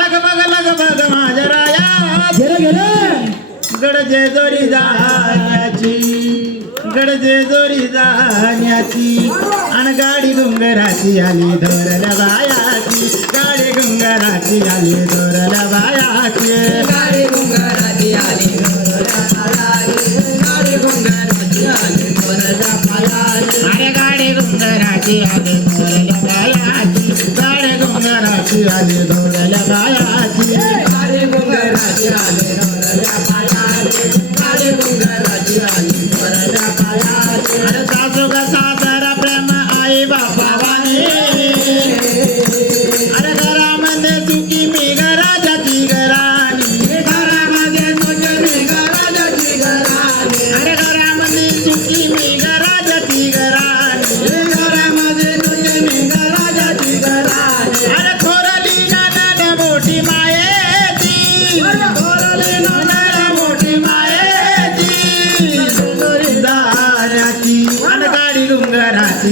लगभग लगभग माझराया गडजे दोरी जाण्याची गडजे दोरी जाण्याची आणि गाडी गुंगराची आली गुंगराची आली धोरल्या बायाची गुंगराची आली गाडी गुंगराची आली धोरल्या बायाची गुंगराची आली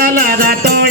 ತೋಡ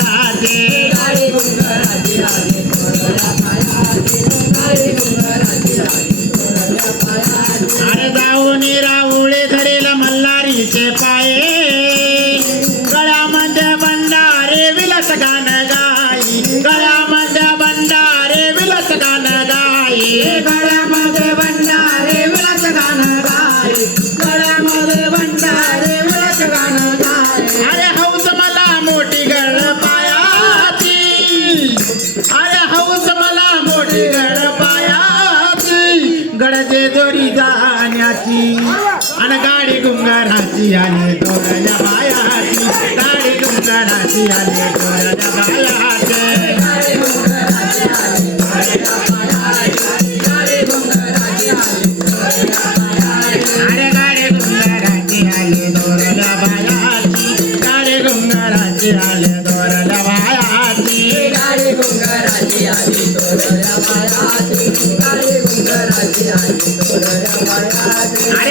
अनगाड़ी गुंगा राजिया ने तोरा लगाया थी गाड़ी गुंगा राजिया ने तोरा लगाया थे I'm